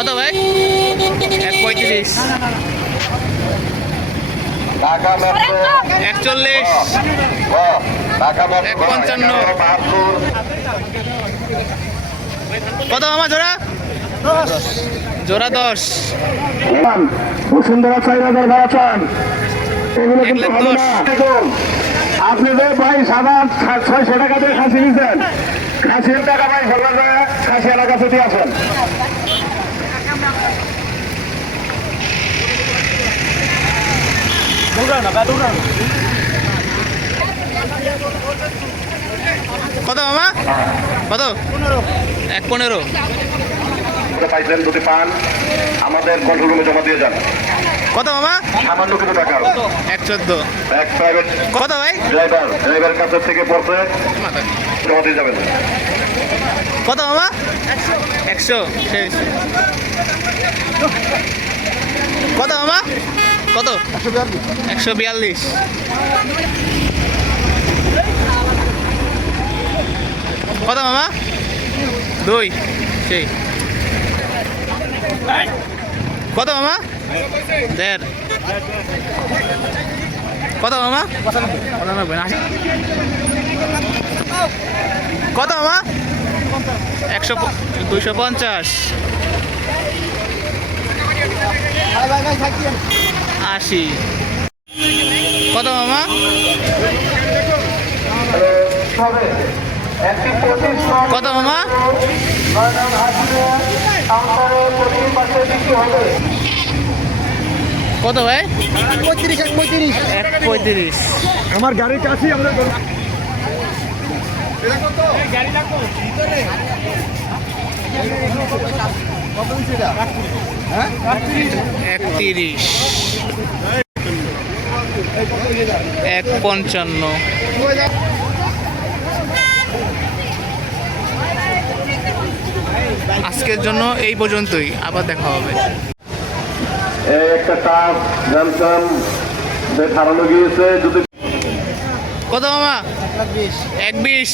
কত ভাই? 1.35, 41, 1.55। কত মামা জোড়া? জোড়া 10। বসুন্ধরা 4,000 ভাড়া চান, এগুলো কিন্তু হবে না। আপনি যে ভাই 600 টাকা দিয়ে খাসি নিচ্ছেন, খাসির টাকা ভাই ফেলবেন না, খাসি এলাকা থেকে আসেন। কত মামা? কত? 1.15। পাইছেন যদি পান আমাদের কন্ট্রোল রুমে জমা দিয়ে যান। কত মামা? সামান্য কিছু টাকা। 1.14। এক প্রাইভেট কত ভাই? ড্রাইভার কাছে থেকে পড়ছে, জমা দিয়ে যাবেন। কত মামা? 100। কত মামা? কত? 142। কত মামা? 2। সেই কত মামা? 1.5। কত মামা? 95। কত মামা? 250। 80। কত মামা? কত মামা? কত ভাই? 1.35। আমার গাড়ির কাছেই আমরা 31, 1.55। আজকের জন্য এই পর্যন্তই, আবার দেখা হবে। একটা টাপ জানতাম হারানো গিয়েছে। যদি কত মামা? 1.20।